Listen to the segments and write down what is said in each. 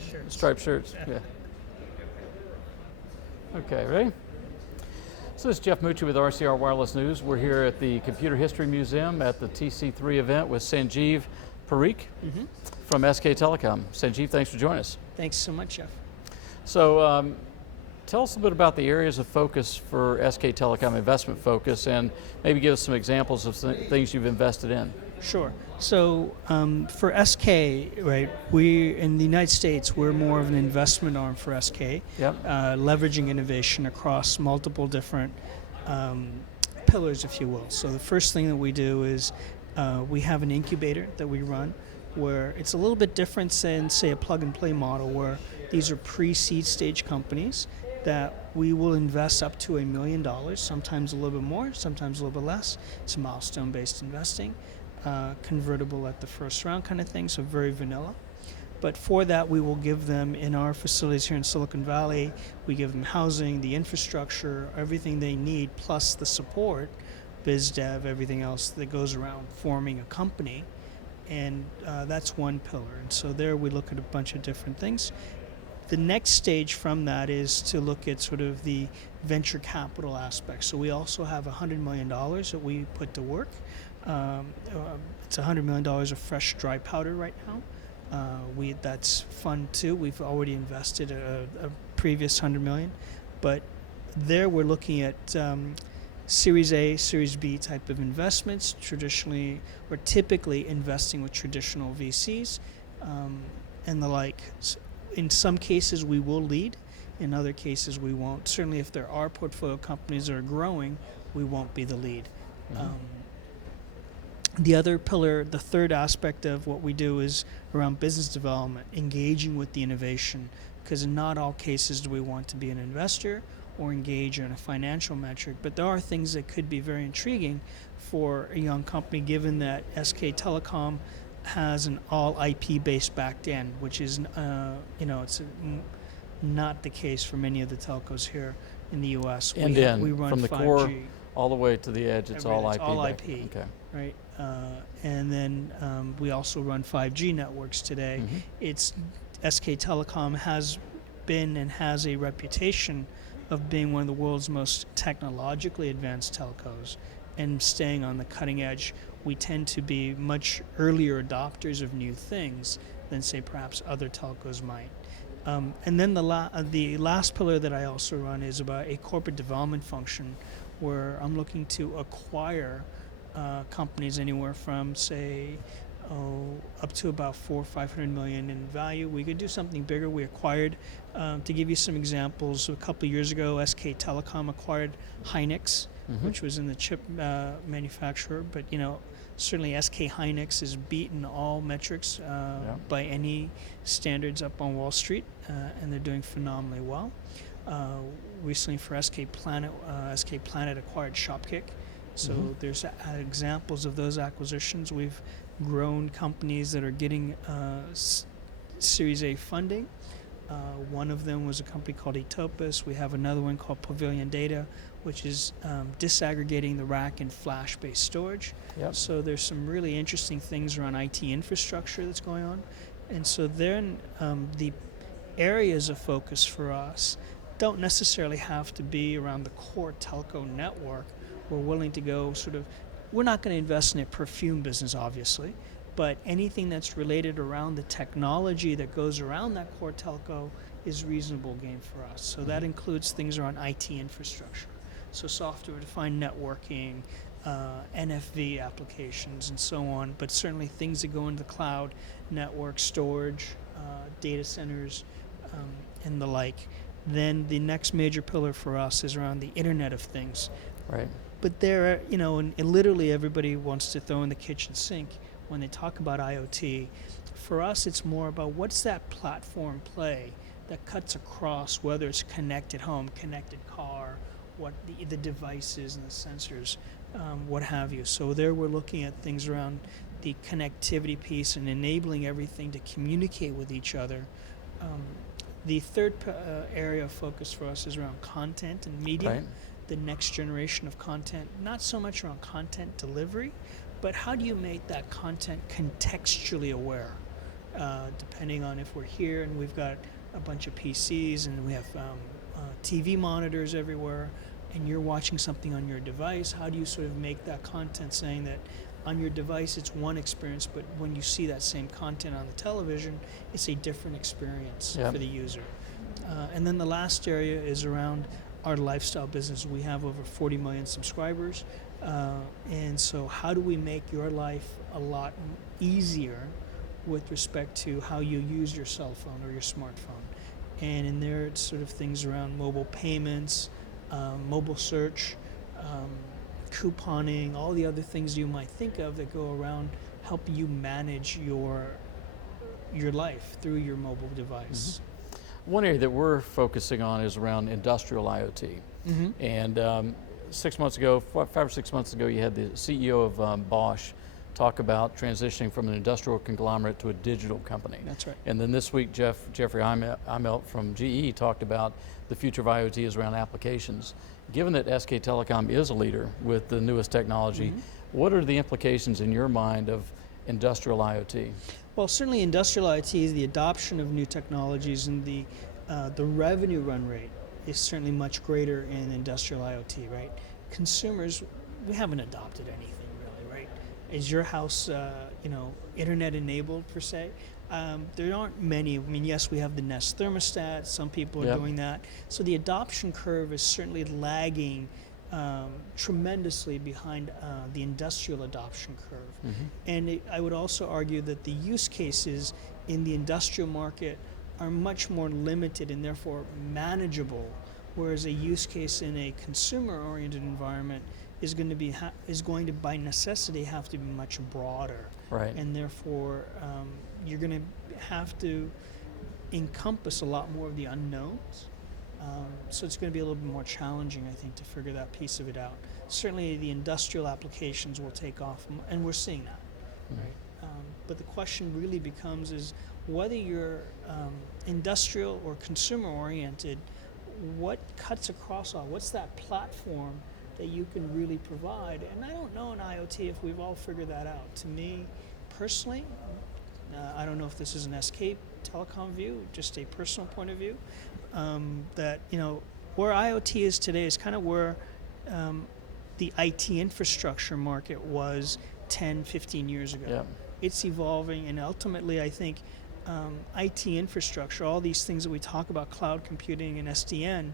shirts. Striped shirts, yeah. Okay, ready? So this is Jeff Mucci with RCR Wireless News. We're here at the Computer History Museum at the TC3 event with Sanjiv Parikh from SK Telecom. Sanjiv, thanks for joining us. Thanks so much, Jeff. So tell us a bit about the areas of focus for SK Telecom, investment focus, and maybe give us some examples of things you've invested in. Sure. So for SK, right, we in the United States, we're more of an investment arm for SK, leveraging innovation across multiple different pillars, if you will. So the first thing that we do is we have an incubator that we run where it's a little bit different than, say, a plug-and-play model where these are pre-seed stage companies that we will invest up to $1 million, sometimes a little bit more, sometimes a little bit less. It's milestone-based investing. Convertible at the first round kind of thing, so very vanilla. But for that, we will give them, in our facilities here in Silicon Valley, we give them housing, the infrastructure, everything they need, plus the support, biz dev, everything else that goes around forming a company. And that's one pillar. And so there we look at a bunch of different things. The next stage from that is to look at sort of the venture capital aspect. So we also have $100 million that we put to work. It's $100 million of fresh dry powder right now. That's fun too. We've already invested a previous $100 million, but there we're looking at Series A, Series B type of investments. Traditionally, or typically investing with traditional VCs and the like. In some cases, we will lead. In other cases, we won't. Certainly, if there are portfolio companies that are growing, we won't be the lead. The other pillar, the third aspect of what we do is around business development, engaging with the innovation, because in not all cases do we want to be an investor or engage in a financial metric, but there are things that could be very intriguing for a young company, given that SK Telecom has an all IP-based back end, which is, it's not the case for many of the telcos here in the U.S. We run from 5G. The core all the way to the edge. It's all IP. All IP. Okay. Right. And then we also run 5G networks today. It's SK Telecom has been and has a reputation of being one of the world's most technologically advanced telcos and staying on the cutting edge. We tend to be much earlier adopters of new things than, say, perhaps other telcos might. And then the last pillar that I also run is about a corporate development function where I'm looking to acquire companies anywhere from, say, up to about $400 or $500 million in value. We could do something bigger. We acquired, to give you some examples, a couple of years ago, SK Telecom acquired Hynix, which was in the chip manufacturer. But certainly SK Hynix has beaten all metrics by any standards up on Wall Street, and they're doing phenomenally well. Recently for SK Planet acquired Shopkick. So there's examples of those acquisitions. We've grown companies that are getting Series A funding. One of them was a company called Etopus. We have another one called Pavilion Data, which is disaggregating the rack and flash-based storage. So there's some really interesting things around IT infrastructure that's going on. And so then the areas of focus for us don't necessarily have to be around the core telco network. We're willing to go we're not going to invest in a perfume business, obviously, but anything that's related around the technology that goes around that core telco is reasonable game for us. So that includes things around IT infrastructure. So software-defined networking, NFV applications, and so on, but certainly things that go into the cloud, network storage, data centers, and the like. Then the next major pillar for us is around the Internet of Things. Right. But there, and literally everybody wants to throw in the kitchen sink when they talk about IoT. For us, it's more about what's that platform play that cuts across, whether it's connected home, connected car, what the devices and the sensors, what have you. So there we're looking at things around the connectivity piece and enabling everything to communicate with each other. The third area of focus for us is around content and media. Right. The next generation of content, not so much around content delivery, but how do you make that content contextually aware? depending on if we're here and we've got a bunch of PCs and we have TV monitors everywhere, and you're watching something on your device, how do you sort of make that content saying that on your device it's one experience, but when you see that same content on the television, it's a different experience for the user. And then the last area is around our lifestyle business. We have over 40 million subscribers, and so how do we make your life a lot easier with respect to how you use your cell phone or your smartphone? And in there, it's sort of things around mobile payments, mobile search, couponing, all the other things you might think of that go around help you manage your life through your mobile device. One area that we're focusing on is around industrial IoT. And 6 months ago, 5 or 6 months ago, you had the CEO of Bosch talk about transitioning from an industrial conglomerate to a digital company. That's right. And then this week, Jeffrey Imelt from GE talked about the future of IoT is around applications. Given that SK Telecom is a leader with the newest technology, what are the implications in your mind of industrial IoT? Well, certainly industrial IoT is the adoption of new technologies, and the revenue run rate is certainly much greater in industrial IoT, right? Consumers, we haven't adopted anything really, right? Is your house, internet enabled per se? There aren't many. I mean, yes, we have the Nest thermostat. Some people are doing that. So the adoption curve is certainly lagging tremendously behind the industrial adoption curve. And I would also argue that the use cases in the industrial market are much more limited and therefore manageable, whereas a use case in a consumer-oriented environment is going to by necessity have to be much broader. Right. And therefore you're going to have to encompass a lot more of the unknowns. So it's going to be a little bit more challenging, I think, to figure that piece of it out. Certainly the industrial applications will take off, and we're seeing that. Right? But the question really becomes is whether you're industrial or consumer-oriented, what cuts across all? What's that platform that you can really provide? And I don't know in IoT if we've all figured that out. To me, personally, I don't know if this is an SK Telecom view, just a personal point of view, that where IoT is today is kind of where the IT infrastructure market was 10, 15 years ago. Yeah. It's evolving, and ultimately I think IT infrastructure, all these things that we talk about, cloud computing and SDN,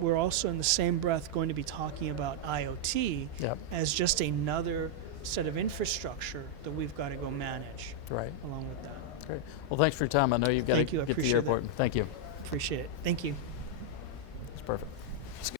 we're also in the same breath going to be talking about IoT as just another set of infrastructure that we've got to go manage along with that. Great. Well, thanks for your time. I know you've got to get to the airport. That. Thank you. Appreciate it. Thank you. That's perfect.